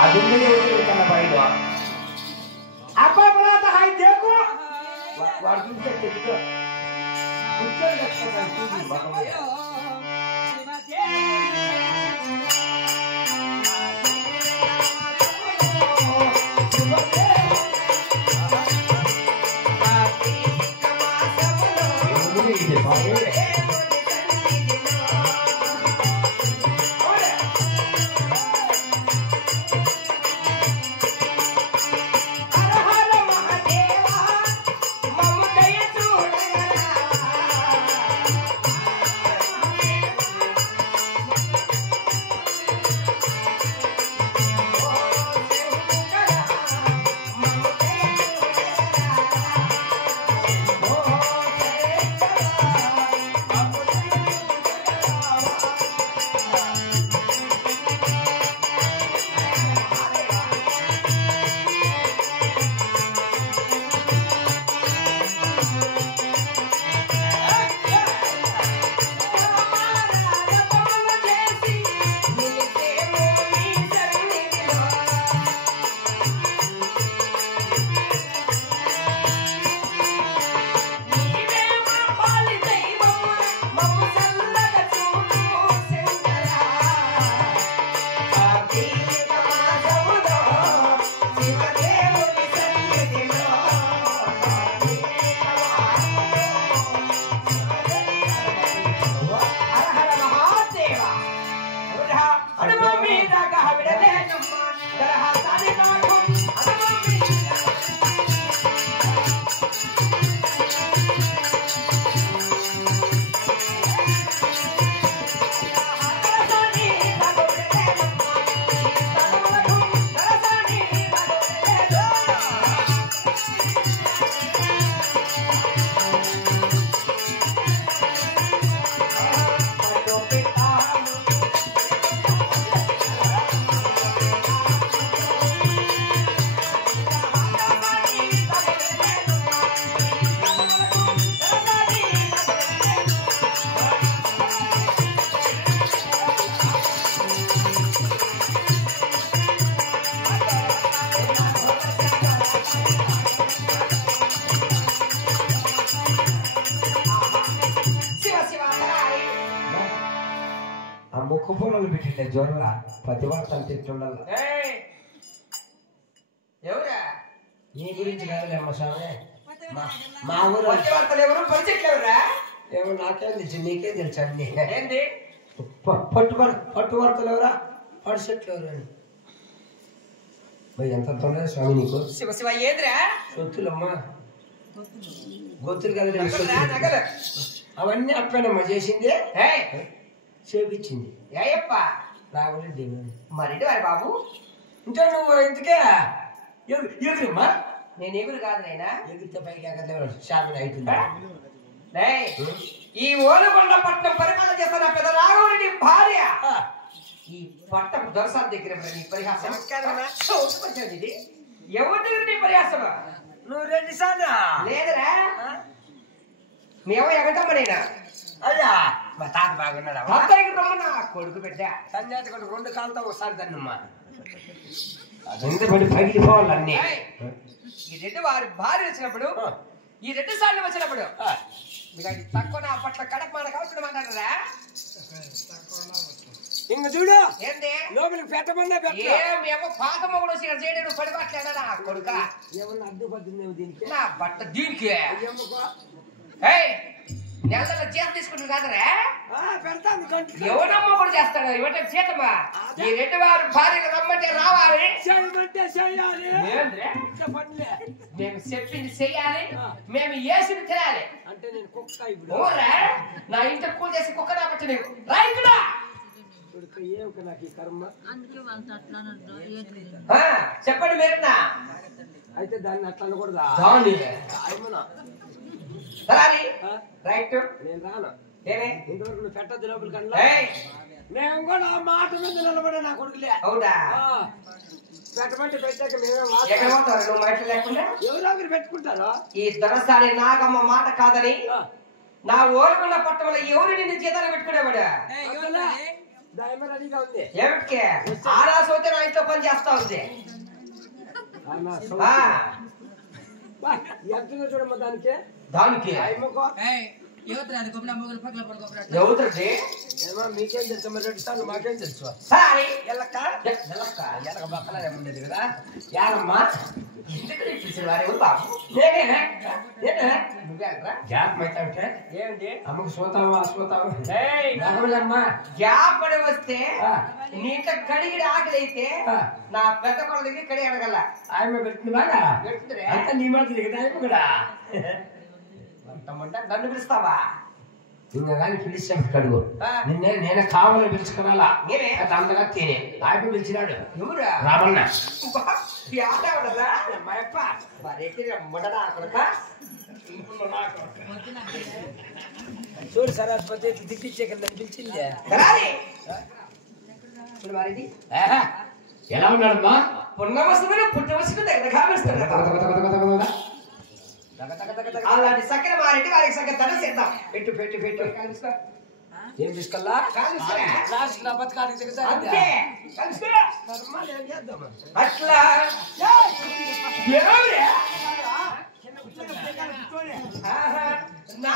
आदमी ने उसे कहना भाई दो आपा बना तो हाई देखो वार्जुन से चित्त कुछ लक्षण है कुछ बात ముఖపురలు పెట్టిండే జ్వర పతివార్తలు తిట్టుండాలి ఎవరా నీ గురించి కాదులేమ్మ స్వామి మా ఊరు పతివార్తలు ఎవరు పరిచెట్లేవరా ఏమో నాకేం తెలుసు నీకే తెలుసు అన్ని ఏంది పట్టువార్తలు ఎవరా పరిచెట్లు ఎవరు ఎంత తొందర స్వామి నీకు శివ శివ ఏదిరా సొత్తులమ్మా గొత్తులు కదా అవన్నీ అప్పేనమ్మా చేసింది చేపించింది ఏయప్ప రావురెడ్డి మరెడ్డి వారి బాబు ఇంకా నువ్వు ఇంతకే ఎగురమ్మా నేను ఎగురు కాదు నైనా ఎగిరితే పైకి ఎగలేదు షామిని అవుతుంది ఈ ఓలగొండ పట్టణం పరిపాలన చేస్తున్న పెద్ద రాఘవరెడ్డి భార్య ఈ పట్టం దొరసాల దగ్గర నీ పరిహాసం ఇది ఎవరి దగ్గర నీ పరిహాసం నువ్వు రెడ్డి సానా లేదురా మేము ఎగటమ్మనైనా అయ్యా మా తాత బాగున్నాడా కొడుకు పెట్టా సంజాత కొడుకు 2 కాళ్ళతో ఒకసారి తన్నమ్మా అదంతా పడి పగిలిపోవాలి అన్నీ ఈ రెడ్డి వారి భార్య వచ్చినప్పుడు ఈ రెడ్డి సార్లు వచ్చినప్పుడు తక్కువ నా పట్ల కడప మనకు అవసరం అంటారా ఇంక చూడు ఏంటి లోపలికి పెట్టమన్నా ఏమేమో పాత మొగుడు వచ్చి చేయడం పడిపట్లేదా కొడుక ఏమన్నా అడ్డుపడుతుందేమో దీనికి నా బట్ట దీనికి నెలలో చేత తీసుకుంటుంది కాదరా ఎవరమ్మా కూడా చేస్తాడు ఇవ్వటం చేతమ్మా ఈ రెడ్డి వారు భార్యలు రమ్మంటే రావాలి మేము చెప్పింది చెయ్యాలి మేము వేసింది తినాలి అంటే నేను కుక్క నా ఇంట్లో కూల్ చేసి కుక్క రాబట్టి నీవు రైతుడా చెప్పండి మీరున్నా అయితే దాన్ని అట్లా అనకూడదా రైట్ నేను రాను ఇంతవరకు నువ్వు పెట్టద్దు లోపలికి కన్నా మేము కూడా ఆ మాట మీద నిలబడే నా కొడుకులే అవునా పెట్టమంటే పెట్టాక మేమే లేకుండా ఎవరో పెట్టుకుంటారు ఈ దొరసారి నాగమ్మ మాట కాదని నా ఓరకున్న పట్టణంలో ఎవరు నిన్ను జీతాలు పెట్టుకునేవాడు ఏమిటికి ఆరాసు అయితే నా ఇంట్లో పని చేస్తా ఉంది. చూడమ్మా దానికి దానికి మీకేం తెలుసు మరి 2 సార్లు మాకేం తెలుసు ఉండేది కదా యారమ్మా ఏంటి అమ్మకు సోతావా గ్యాప్ పడి వస్తే నీంట్లో కడిగిడి ఆకలి అయితే నా పెద్ద కొడ దగ్గర కడిగి అడగల ఆయమ్మ పెడుతుందా అంతా నీ మాట దిగదా ఆయమ్మ కూడా నన్ను పిలుస్తావా? నిన్న కానీ పిలిచాం కడుగు నేనే కావాలని పిలుచుకున్నాలా అంతగా తినే ఆయన పిలిచినాడు ఎవరా రామన్న చూడు సరస్వతి దిగ్గిచ్చే కింద పిలిచింది. ఎలా ఉన్నాడమ్మా? పున్నవసమైన పుట్టవసమైన దగ్గర కావేస్తాడు. అలాంటి సక్కన మారెడ్డి వారికి సక్క తన చేద్దాం. పెట్టు పెట్టు పెట్టు ఏం తీసుకెళ్ళా అట్లా నా